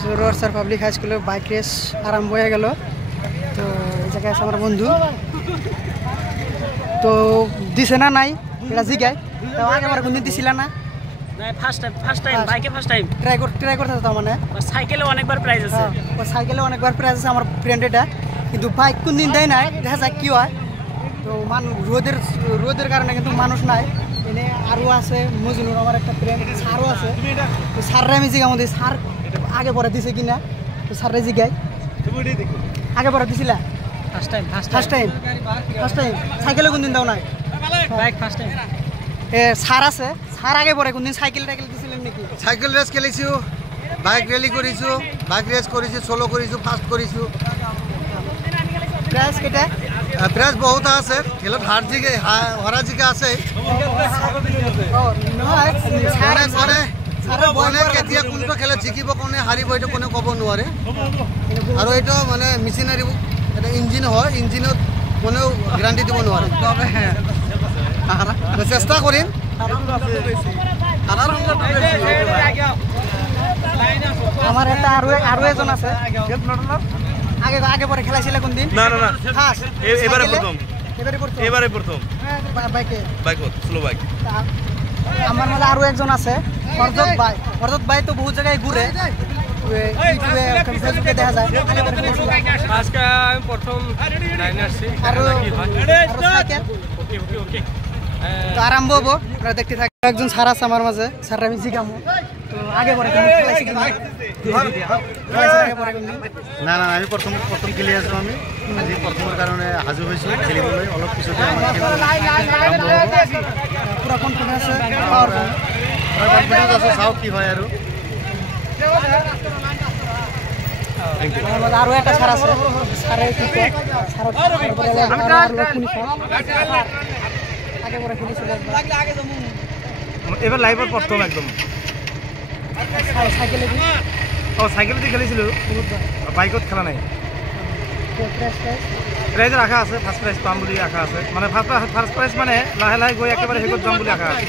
জোরর sir public high স্কুলে bike race আরম্ভ হয়ে গেল। তো এই জায়গায় আছে আমার বন্ধু, তো দিছে না নাই এটা জিগায়, তো আগেবার কোনদিন দিছিল না? ফার্স্ট টাইম বাইকে ফার্স্ট টাইম ট্রাই করতেছে। তার মানে সাইকেলে অনেকবার প্রাইজ আছে, সাইকেলে অনেকবার প্রাইজ আছে আমার ফ্রেন্ড এটা, কিন্তু বাইক কোনদিন দেয় নাই, দেখা যাক কি হয়। তো রোদের কারণে কিন্তু মানুষ নাই। এনে আরও আছে মজনুর, আমার একটা ফ্রেন্ড, স্যারও আছে। তো স্যাররা আমি জিগা মধ্যে স্যার আগে পরে দিছে কিনা, তো স্যাররা জিগাই আগে পরে দিছিলা? ফার্স্ট টাইম সাইকেলে কোনদিন দাও নাই? Bike first time. স্যার আছে, স্যার আগে পরে কোনদিন সাইকেল দিছিলেন নাকি? সাইকেল রেস খেলিছো, বাইক রেলি কৰিছো, বাইক ৰেস কৰিছো, সোলো কৰিছো, ফাৰ্স্ট কৰিছো। প্ৰাইজ কেটা? প্ৰাইজ বহুত আছে, খেলত হৰা জিকা আছে। কোনে কেতিয়া কোনটো খেলত জিকিব, কোনে হাৰিব এইটো কোনে ক'ব নোৱাৰে। আৰু এইটো মানে মেচিনাৰী, এটা ইঞ্জিন হয়, ইঞ্জিনত কোনেও গ্যাৰাণ্টি দিব নোৱাৰে। চেষ্টা কৰিম। আমার এটা আরো এজন আছে, আগে পরে খেলাইছিলে কোনদিন? না ফার্স্ট এবারে প্রথম বাইকে স্লো বাইক। আমার মাঝে আরো একজন আছে, ফরজত ভাই তো বহু জায়গায় ঘুরে, ইউটিউবে ফেসবুকে দেখা যায়। আজকে আমি প্রথম লাইনে আসছি। আর সাইকেল তো আরম্ভ হবো, আপনারা দেখতে থাকি। একজন স্যার আছে আমার মাঝে, স্যার আমি জিগামো। তো আগে পরে খেলাইছি কিনা? না আমি প্রথম খেলি আছো। আমি আজি প্রথমের কারণে হাজু হয়েছি খেলিবলৈ। অলপ পিছতে পুরা কনফিডেন্স আছে, চাও কি হয়। আৰু আরো একটা স্যার আছে, স্যারের কি আগে পরে খেলেছিল। এবার লাইভের প্রথম একদম সাইকেল দিয়ে খেলেছিল, বাইকত খেলা নাই। প্রাইজ রাখা আছে, ফার্স্ট প্রাইজ পাম বুলি রাখা আছে। মানে ফার্স্ট প্রাইজ মানে লাহে লাহে গৈ একেবারে শেষত যাম বুলি রাখা আছে।